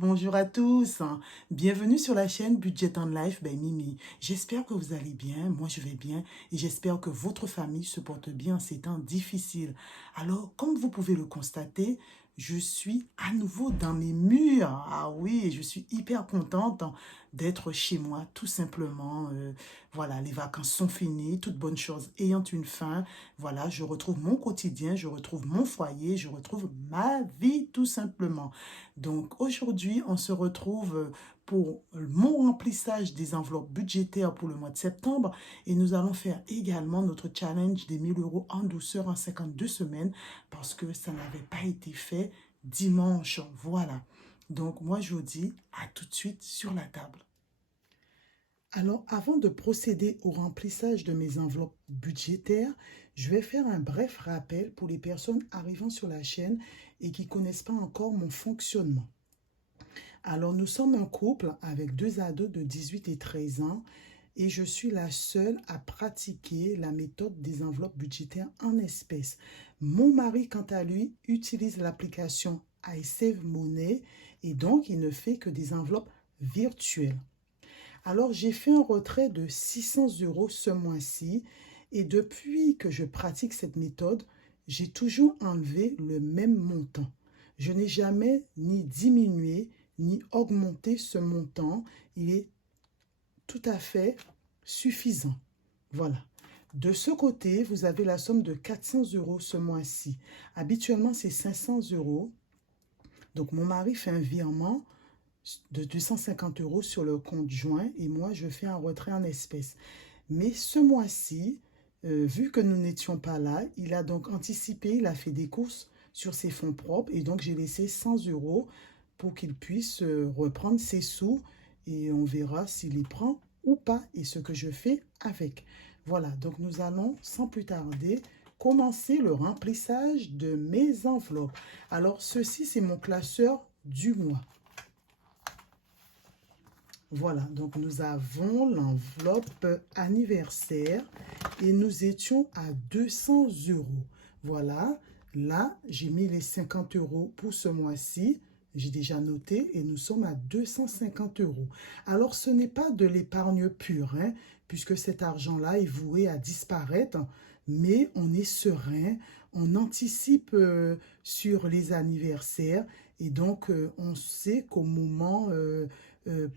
bonjour à tous. Bienvenue sur la chaîne Budget and Life by Mimi. J'espère que vous allez bien, moi je vais bien et j'espère que votre famille se porte bien en ces temps difficiles. Alors, comme vous pouvez le constater, je suis à nouveau dans mes murs. Ah oui, et je suis hyper contente d'être chez moi, tout simplement. Voilà, les vacances sont finies, toute bonne chose ayant une fin. Voilà, je retrouve mon quotidien, je retrouve mon foyer, je retrouve ma vie, tout simplement. Donc aujourd'hui, on se retrouve pour mon remplissage des enveloppes budgétaires pour le mois de septembre et nous allons faire également notre challenge des 1 000 € en douceur en 52 semaines parce que ça n'avait pas été fait dimanche. Voilà. Donc moi je vous dis à tout de suite sur la table. Alors, avant de procéder au remplissage de mes enveloppes budgétaires, je vais faire un bref rappel pour les personnes arrivant sur la chaîne et qui ne connaissent pas encore mon fonctionnement. Alors, nous sommes un couple avec deux ados de 18 et 13 ans et je suis la seule à pratiquer la méthode des enveloppes budgétaires en espèces. Mon mari, quant à lui, utilise l'application iSave Money et donc il ne fait que des enveloppes virtuelles. Alors, j'ai fait un retrait de 600 € ce mois-ci et depuis que je pratique cette méthode, j'ai toujours enlevé le même montant. Je n'ai jamais ni diminué ni augmenté ce montant. Il est tout à fait suffisant. Voilà. De ce côté, vous avez la somme de 400 € ce mois-ci. Habituellement, c'est 500 €. Donc, mon mari fait un virement de 250 € sur le compte joint et moi, je fais un retrait en espèces. Mais ce mois-ci, vu que nous n'étions pas là, il a donc anticipé, il a fait des courses sur ses fonds propres et donc j'ai laissé 100 € pour qu'il puisse reprendre ses sous et on verra s'il les prend ou pas et ce que je fais avec. Voilà, donc nous allons sans plus tarder commencer le remplissage de mes enveloppes. Alors ceci, c'est mon classeur du mois. Voilà, donc nous avons l'enveloppe anniversaire et nous étions à 200 €. Voilà, là, j'ai mis les 50 € pour ce mois-ci. J'ai déjà noté et nous sommes à 250 €. Alors, ce n'est pas de l'épargne pure, hein, puisque cet argent-là est voué à disparaître, mais on est serein, on anticipe sur les anniversaires et donc on sait qu'au moment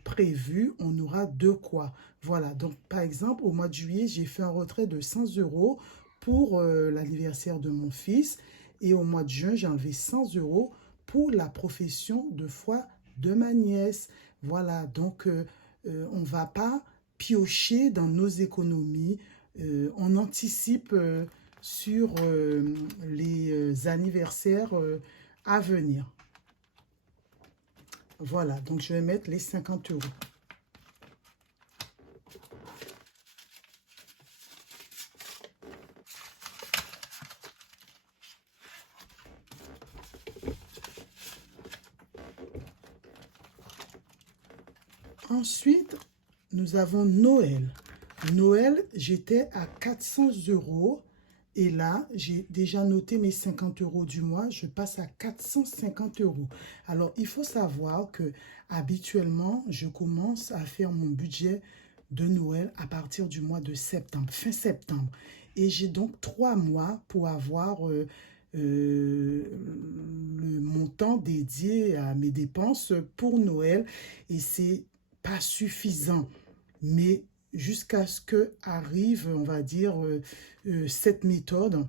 prévu, on aura de quoi. Voilà, donc par exemple, au mois de juillet, j'ai fait un retrait de 100 € pour l'anniversaire de mon fils. Et au mois de juin, j'ai enlevé 100 € pour la profession de foi de ma nièce. Voilà, donc on ne va pas piocher dans nos économies. On anticipe sur les anniversaires à venir. Voilà, donc je vais mettre les 50 €. Ensuite, nous avons Noël. Noël, j'étais à 400 € et là, j'ai déjà noté mes 50 € du mois. Je passe à 450 €. Alors, il faut savoir que habituellement, je commence à faire mon budget de Noël à partir du mois de septembre, fin septembre. Et j'ai donc 3 mois pour avoir le montant dédié à mes dépenses pour Noël. Et c'est pas suffisant. Mais jusqu'à ce que arrive, on va dire, cette méthode.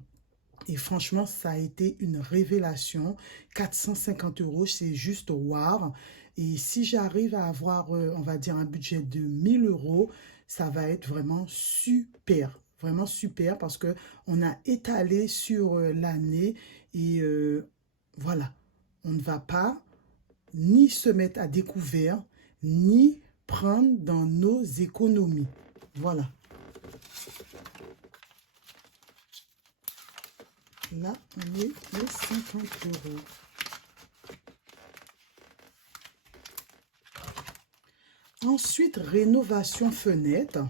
Et franchement, ça a été une révélation. 450 €, c'est juste wow. Et si j'arrive à avoir, on va dire, un budget de 1 000 €, ça va être vraiment super. Vraiment super parce que on a étalé sur l'année et voilà. On ne va pas ni se mettre à découvert, ni prendre dans nos économies. Voilà. Là, on est les 50 €. Ensuite, rénovation fenêtre,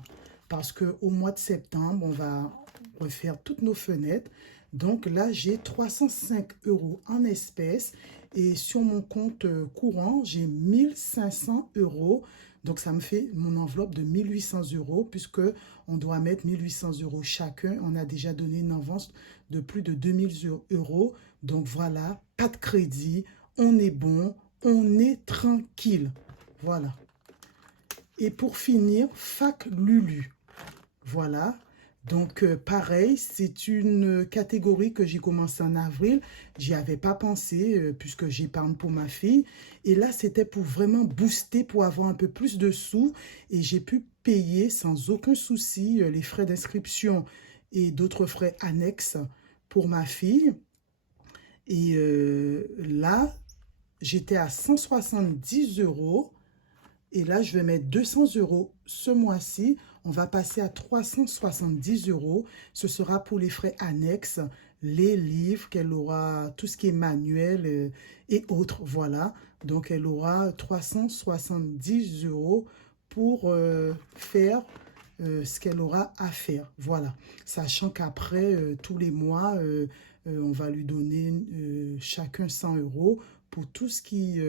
parce qu'au mois de septembre, on va refaire toutes nos fenêtres. Donc là, j'ai 305 euros en espèces. Et sur mon compte courant, j'ai 1500 euros. Donc ça me fait mon enveloppe de 1800 euros puisque on doit mettre 1800 euros chacun. On a déjà donné une avance de plus de 2000 euros. Donc voilà, pas de crédit, on est bon, on est tranquille. Voilà. Et pour finir, Fac Lulu. Voilà. Donc, pareil, c'est une catégorie que j'ai commencé en avril. J'y avais pas pensé puisque j'épargne pour ma fille. Et là, c'était pour vraiment booster, pour avoir un peu plus de sous. Et j'ai pu payer sans aucun souci les frais d'inscription et d'autres frais annexes pour ma fille. Et là, j'étais à 170 euros. Et là, je vais mettre 200 euros ce mois-ci. On va passer à 370 euros. Ce sera pour les frais annexes, les livres qu'elle aura, tout ce qui est manuel et autres. Voilà. Donc, elle aura 370 euros pour faire ce qu'elle aura à faire. Voilà. Sachant qu'après, tous les mois, on va lui donner chacun 100 euros pour tout ce qui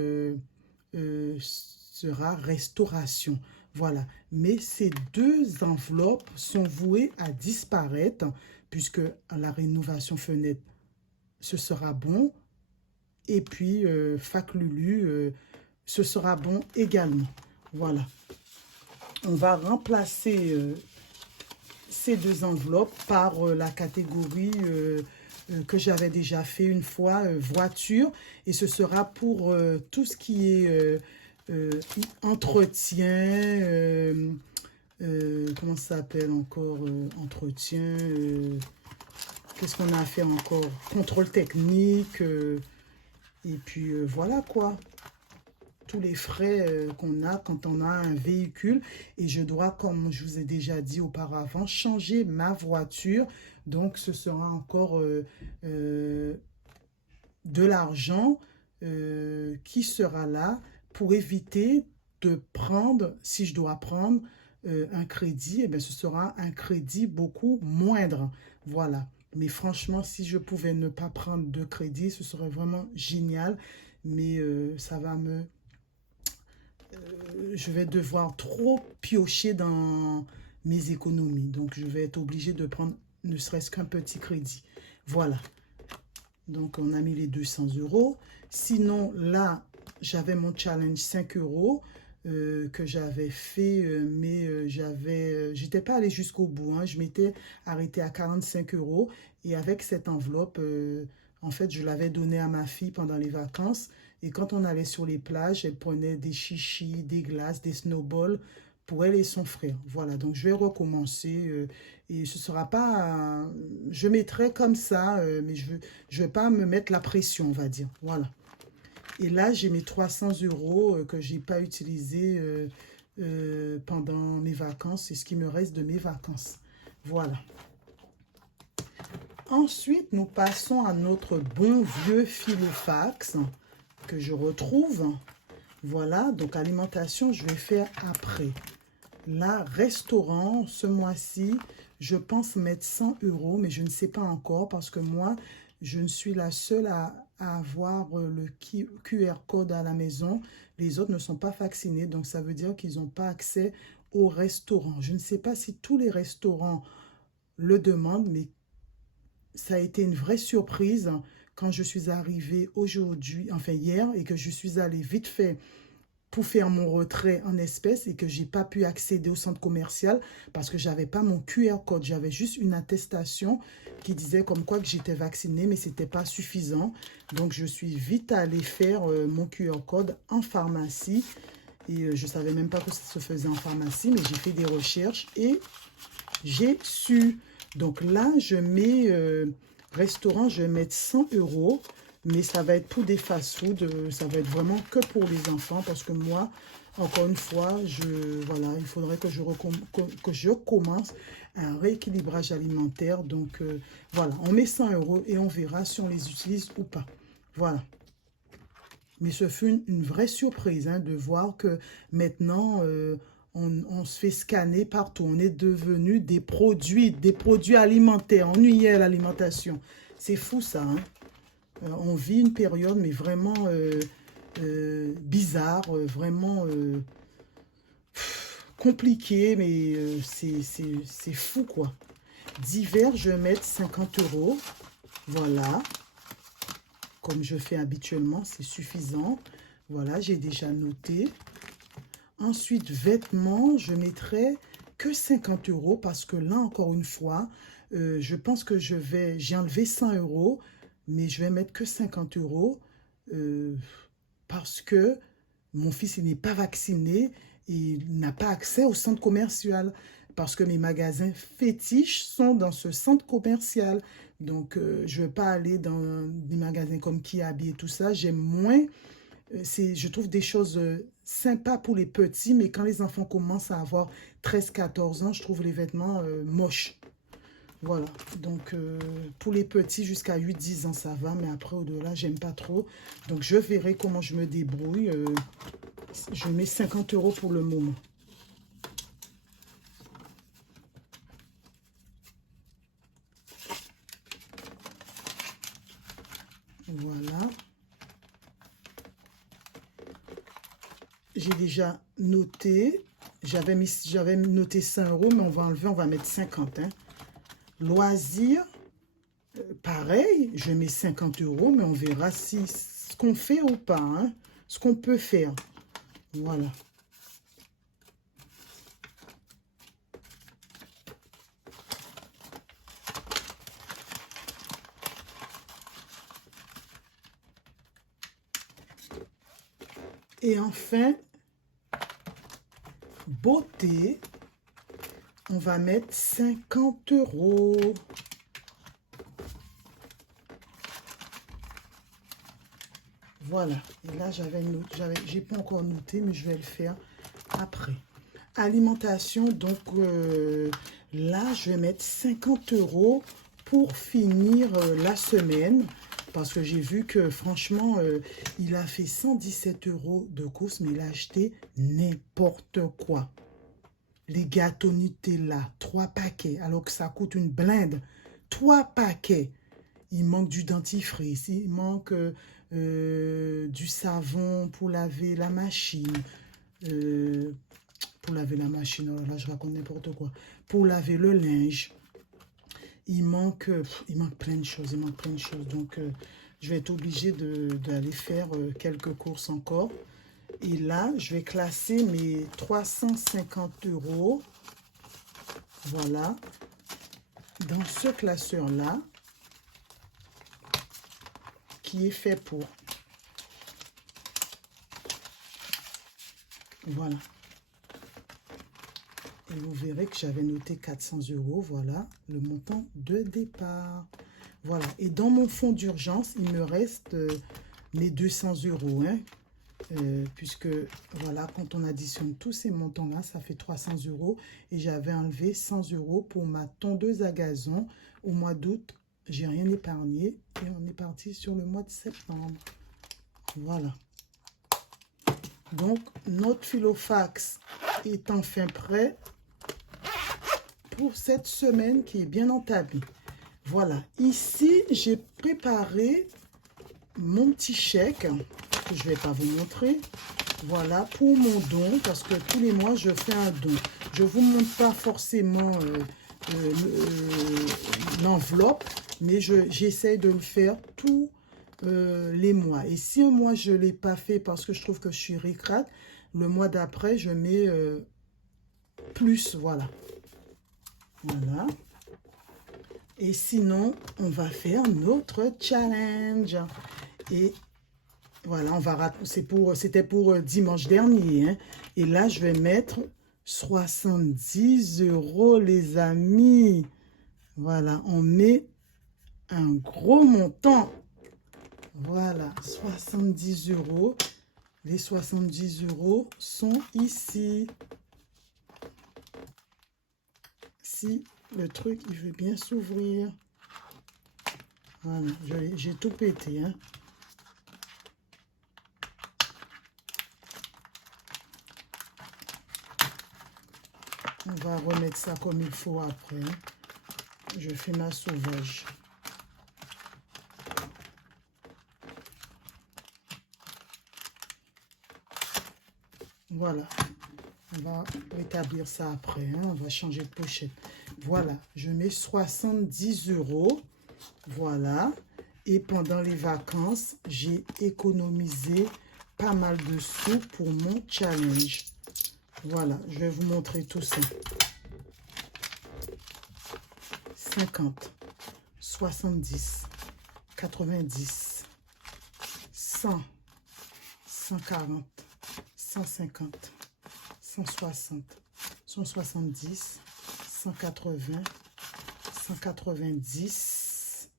sera restauration. Voilà. Mais ces deux enveloppes sont vouées à disparaître puisque la rénovation fenêtre, ce sera bon. Et puis, Fac Lulu, ce sera bon également. Voilà. On va remplacer ces deux enveloppes par la catégorie que j'avais déjà fait une fois, voiture. Et ce sera pour tout ce qui est entretien, comment ça s'appelle encore, entretien, qu'est-ce qu'on a à faire encore, contrôle technique, et puis voilà quoi. Tous les frais qu'on a quand on a un véhicule. Et je dois, comme je vous ai déjà dit auparavant, changer ma voiture. Donc, ce sera encore de l'argent qui sera là pour éviter de prendre, si je dois prendre un crédit, eh bien, ce sera un crédit beaucoup moindre. Voilà. Mais franchement, si je pouvais ne pas prendre de crédit, ce serait vraiment génial. Mais ça va me... je vais devoir trop piocher dans mes économies. Donc, je vais être obligée de prendre ne serait-ce qu'un petit crédit. Voilà. Donc, on a mis les 200 euros. Sinon, là, j'avais mon challenge 5 euros que j'avais fait, mais j'étais pas allée jusqu'au bout. Hein. Je m'étais arrêtée à 45 euros. Et avec cette enveloppe, en fait, je l'avais donnée à ma fille pendant les vacances. Et quand on allait sur les plages, elle prenait des chichis, des glaces, des snowballs pour elle et son frère. Voilà, donc je vais recommencer. Et ce sera pas... je mettrai comme ça, mais je vais pas me mettre la pression, on va dire. Voilà. Et là, j'ai mes 300 euros que je n'ai pas utilisés pendant mes vacances. C'est ce qui me reste de mes vacances. Voilà. Ensuite, nous passons à notre bon vieux Filofax que je retrouve. Voilà, donc alimentation, je vais faire après. Là, restaurant, ce mois-ci, je pense mettre 100 euros, mais je ne sais pas encore parce que moi, je ne suis la seule à avoir le QR code à la maison. Les autres ne sont pas vaccinés, donc ça veut dire qu'ils n'ont pas accès au restaurant. Je ne sais pas si tous les restaurants le demandent, mais ça a été une vraie surprise quand je suis arrivée aujourd'hui, enfin hier, et que je suis allée vite fait pour faire mon retrait en espèces et que je n'ai pas pu accéder au centre commercial parce que je n'avais pas mon QR code. J'avais juste une attestation qui disait comme quoi que j'étais vaccinée, mais ce n'était pas suffisant. Donc, je suis vite allée faire mon QR code en pharmacie. Et je ne savais même pas que ça se faisait en pharmacie, mais j'ai fait des recherches et j'ai su. Donc là, je mets restaurant, je vais mettre 100 euros. Mais ça va être pour des fast-food, ça va être vraiment que pour les enfants parce que moi, encore une fois, voilà, il faudrait que je commence un rééquilibrage alimentaire. Donc, voilà, on met 100 euros et on verra si on les utilise ou pas. Voilà. Mais ce fut une vraie surprise hein, de voir que maintenant, on se fait scanner partout. On est devenu des produits alimentaires. On y est à l'alimentation. C'est fou ça, hein. On vit une période, mais vraiment bizarre, vraiment compliquée, mais c'est fou, quoi. Divers, je vais mettre 50 €. Voilà. Comme je fais habituellement, c'est suffisant. Voilà, j'ai déjà noté. Ensuite, vêtements, je mettrai que 50 € parce que là, encore une fois, je pense que j'ai enlevé 100 €, mais je vais mettre que 50 € parce que mon fils, il n'est pas vacciné et il n'a pas accès au centre commercial parce que mes magasins fétiches sont dans ce centre commercial. Donc, je ne vais pas aller dans des magasins comme Kiabi et tout ça. J'aime moins. Je trouve des choses sympas pour les petits, mais quand les enfants commencent à avoir 13-14 ans, je trouve les vêtements moches. Voilà, donc pour les petits jusqu'à 8-10 ans, ça va, mais après au-delà, j'aime pas trop. Donc je verrai comment je me débrouille. Je mets 50 € pour le moment. Voilà. J'ai déjà noté. J'avais noté 100 €, mais on va enlever, on va mettre 50, hein. Loisirs, pareil, je mets 50 €, mais on verra si ce qu'on fait ou pas, hein, ce qu'on peut faire. Voilà. Et enfin, beauté, on va mettre 50 €. Voilà. Et là, j'ai pas encore noté, mais je vais le faire après. Alimentation, donc là, je vais mettre 50 € pour finir la semaine. Parce que j'ai vu que franchement, il a fait 117 € de courses, mais il a acheté n'importe quoi. Les gâteaux Nutella, 3 paquets, alors que ça coûte une blinde. 3 paquets. Il manque du dentifrice, il manque du savon pour laver la machine. Pour laver la machine, alors là je raconte n'importe quoi. Pour laver le linge. Il manque plein de choses, Donc je vais être obligée d'aller faire quelques courses encore. Et là, je vais classer mes 350 €. Voilà. Dans ce classeur-là, qui est fait pour. Voilà. Et vous verrez que j'avais noté 400 €. Voilà, le montant de départ. Voilà. Et dans mon fonds d'urgence, il me reste mes 200 €. Hein, puisque, voilà, quand on additionne tous ces montants-là, ça fait 300 €. Et j'avais enlevé 100 € pour ma tondeuse à gazon. Au mois d'août, j'ai rien épargné. Et on est parti sur le mois de septembre. Voilà. Donc, notre filofax est enfin prêt pour cette semaine qui est bien entamée. Voilà. Ici, j'ai préparé mon petit chèque que je ne vais pas vous montrer. Voilà, pour mon don, parce que tous les mois, je fais un don. Je ne vous montre pas forcément l'enveloppe, mais j'essaie de le faire tous les mois. Et si un mois, je ne l'ai pas fait parce que je trouve que je suis ric-rac, le mois d'après, je mets plus, voilà. Voilà. Et sinon, on va faire notre challenge. Et voilà, c'était pour dimanche dernier. Hein. Et là, je vais mettre 70 €, les amis. Voilà, on met un gros montant. Voilà, 70 €. Les 70 € sont ici. Si le truc, il veut bien s'ouvrir. Voilà, j'ai tout pété. Hein. On va remettre ça comme il faut après. Hein. Je fais ma sauvage. Voilà. On va rétablir ça après. Hein. On va changer de pochette. Voilà. Je mets 70 €. Voilà. Et pendant les vacances, j'ai économisé pas mal de sous pour mon challenge. Voilà. Je vais vous montrer tout ça. 50, 70, 90, 100, 140, 150, 160, 170, 180, 190,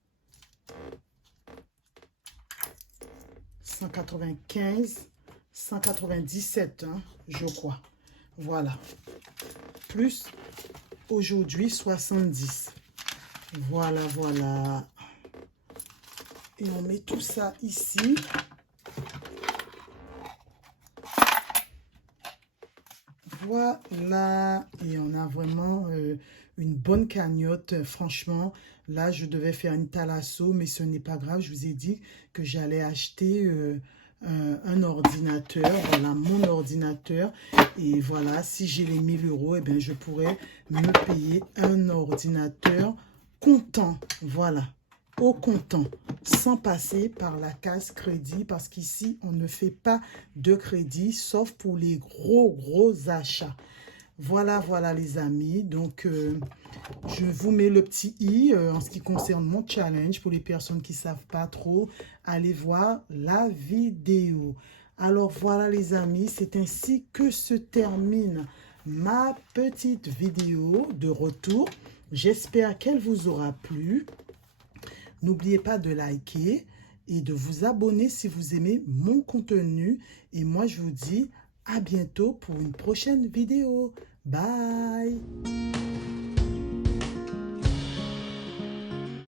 195, 197, hein, je crois. Voilà. Plus aujourd'hui 70. Voilà, voilà. Et on met tout ça ici. Voilà. Et on a vraiment une bonne cagnotte. Franchement, là, je devais faire une thalasso, mais ce n'est pas grave. Je vous ai dit que j'allais acheter un ordinateur. Voilà, mon ordinateur. Et voilà, si j'ai les 1000 €, eh bien, je pourrais me payer un ordinateur comptant. Voilà. Au comptant, sans passer par la case crédit, parce qu'ici, on ne fait pas de crédit, sauf pour les gros achats. Voilà, voilà les amis. Donc, je vous mets le petit i en ce qui concerne mon challenge. Pour les personnes qui ne savent pas trop, allez voir la vidéo. Alors, voilà les amis, c'est ainsi que se termine ma petite vidéo de retour. J'espère qu'elle vous aura plu. N'oubliez pas de liker et de vous abonner si vous aimez mon contenu. Et moi, je vous dis à bientôt pour une prochaine vidéo. Bye!